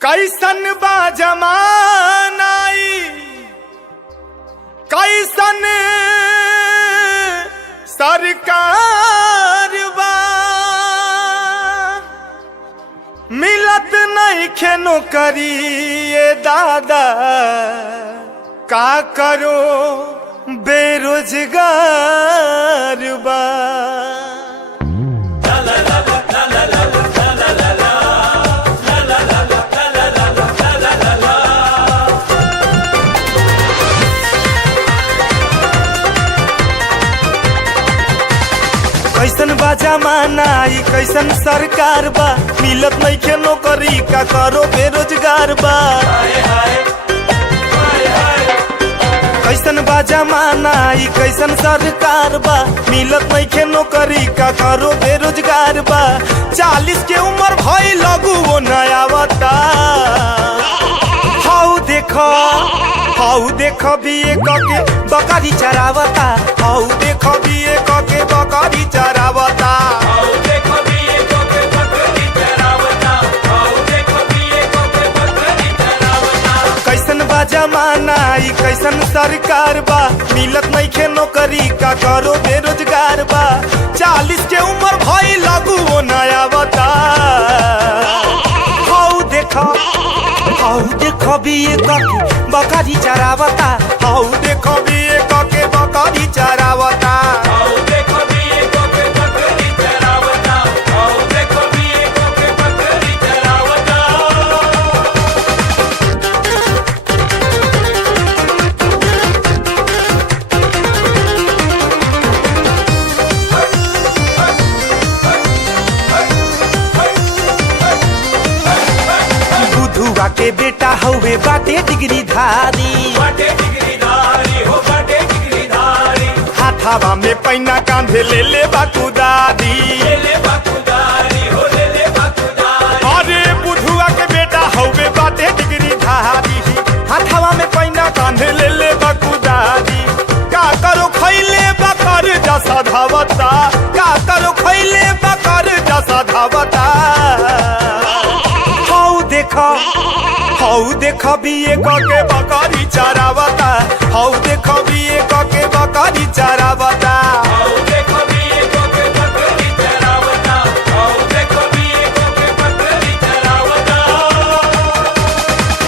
कैसन बा जमानाई कैसन सरकार बा मिलत नहीं खेनो करिए दादा का करो बेरोजगार बा। कैसन बा जमाना ई कैसन सरकार बा मिलत नहीं के नौकरी का करो बेरोजगार बा। कैसन बा जमाना ई कैसन सरकार बा मिलत नहीं के नौकरी का करो बेरोजगार बा। 40 के उम्र भई लगू वो नया बता हाउ देखो भी एक के बकरी चरावता हाउ देखो भी एक के बकरी चरावता। कैसन बा जमाना ई कैसन सरकार बा मिलत नहीं खे नौकरी का करो बेरोजगार बा। 40 के उम्र भई लगू वो नया बता हाउ देखो भी एक के बकरी चरावता हाउ देखो भी एक के बकरी चरावता। बुधुआ के बेटा हवे बाटे डिग्री धारी हाथावा में पैना कांधे ले ले बाकुदारी। अरे बुधुआ के बेटा हवे बाटे डिग्री धारी हाथावा में पैना कांधे ले ले बाकुदारी। का करो खैले बकर जसा धावता का करो खैले बकर जसा धावता। हाउ देखो भी एक के बकरी चरावता हाउ देखो भी